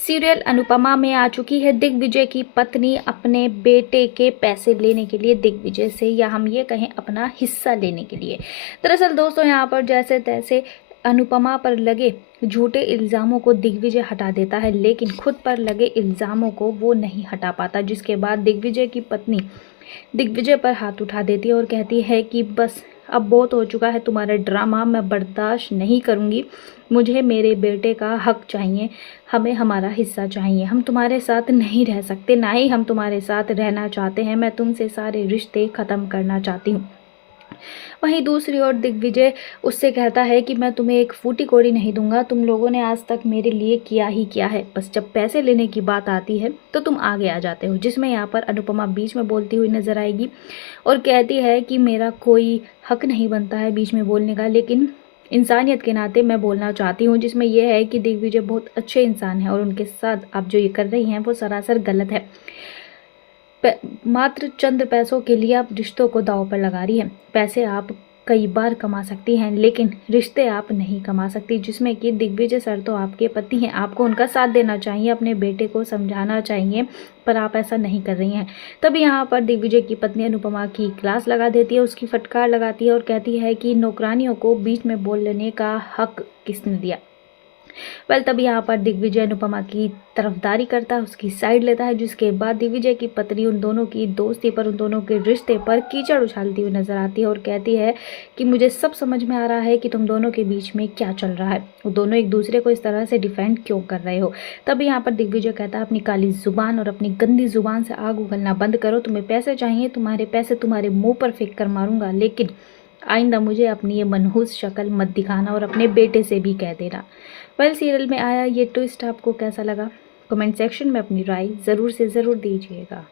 Serial Anupama में आ चुकी है दिग्विजय की पत्नी अपने बेटे के पैसे लेने के लिए दिग्विजय से, या हम ये कहें अपना हिस्सा लेने के लिए। दरअसल दोस्तों यहाँ पर जैसे तैसे अनुपमा पर लगे झूठे इल्ज़ामों को दिग्विजय हटा देता है, लेकिन खुद पर लगे इल्ज़ामों को वो नहीं हटा पाता, जिसके बाद दिग्विजय की पत्नी दिग्विजय पर हाथ उठा देती है और कहती है कि बस अब बहुत हो चुका है तुम्हारा ड्रामा, मैं बर्दाश्त नहीं करूँगी, मुझे मेरे बेटे का हक चाहिए, हमें हमारा हिस्सा चाहिए, हम तुम्हारे साथ नहीं रह सकते, ना ही हम तुम्हारे साथ रहना चाहते हैं, मैं तुमसे सारे रिश्ते ख़त्म करना चाहती हूँ। वहीं दूसरी ओर दिग्विजय उससे कहता है कि मैं तुम्हें एक फूटी कौड़ी नहीं दूंगा, तुम लोगों ने आज तक मेरे लिए किया ही किया है, बस जब पैसे लेने की बात आती है तो तुम आगे आ जाते हो। जिसमें यहाँ पर अनुपमा बीच में बोलती हुई नजर आएगी और कहती है कि मेरा कोई हक नहीं बनता है बीच में बोलने का, लेकिन इंसानियत के नाते मैं बोलना चाहती हूँ। जिसमें यह है कि दिग्विजय बहुत अच्छे इंसान हैं और उनके साथ आप जो ये कर रही हैं वो सरासर गलत है। मात्र चंद पैसों के लिए आप रिश्तों को दांव पर लगा रही हैं। पैसे आप कई बार कमा सकती हैं, लेकिन रिश्ते आप नहीं कमा सकती। जिसमें कि दिग्विजय सर तो आपके पति हैं, आपको उनका साथ देना चाहिए, अपने बेटे को समझाना चाहिए, पर आप ऐसा नहीं कर रही हैं। तभी यहाँ पर दिग्विजय की पत्नी अनुपमा की क्लास लगा देती है, उसकी फटकार लगाती है और कहती है कि नौकरानियों को बीच में बोलने का हक किसने दिया। तभी यहाँ पर दिग्विजय अनुपमा की तरफदारी करता है, उसकी साइड लेता है, जिसके बाद दिग्विजय की पत्नी उन दोनों की दोस्ती पर, उन दोनों के रिश्ते पर कीचड़ उछालती हुई नजर आती है और कहती है कि मुझे सब समझ में आ रहा है कि तुम दोनों के बीच में क्या चल रहा है, वो दोनों एक दूसरे को इस तरह से डिफेंड क्यों कर रहे हो। तभी यहाँ पर दिग्विजय कहता है अपनी काली जुबान और अपनी गंदी जुबान से आग उगलना बंद करो, तुम्हें पैसे चाहिए, तुम्हारे पैसे तुम्हारे मुंह पर फेंक कर मारूंगा, लेकिन आइंदा मुझे अपनी ये मनहूस शक्ल मत दिखाना और अपने बेटे से भी कह देना। सीरियल में आया ये ट्विस्ट आपको कैसा लगा? कमेंट सेक्शन में अपनी राय ज़रूर से ज़रूर दीजिएगा।